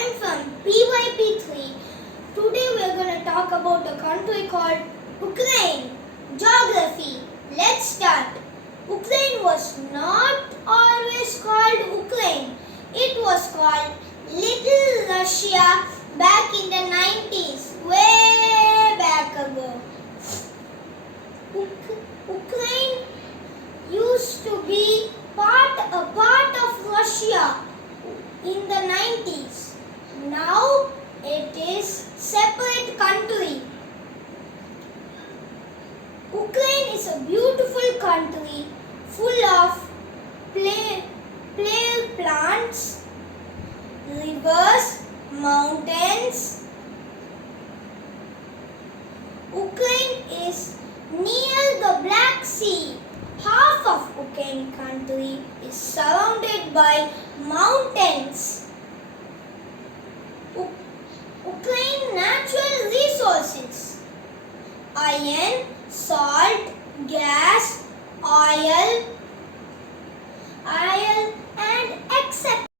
am from PYP3. Today we are going to talk about a country called Ukraine. Geography. Let's start. Ukraine was not always called Ukraine. It was called Little Russia back in the 90s, way back ago. Ukraine used to be a part of Russia in the 90s. Now it is separate country. Ukraine is a beautiful country full of plants, rivers, mountains. Ukraine is near the Black Sea. Half of Ukraine country is surrounded by mountains. Ukraine natural resources: iron, salt, gas,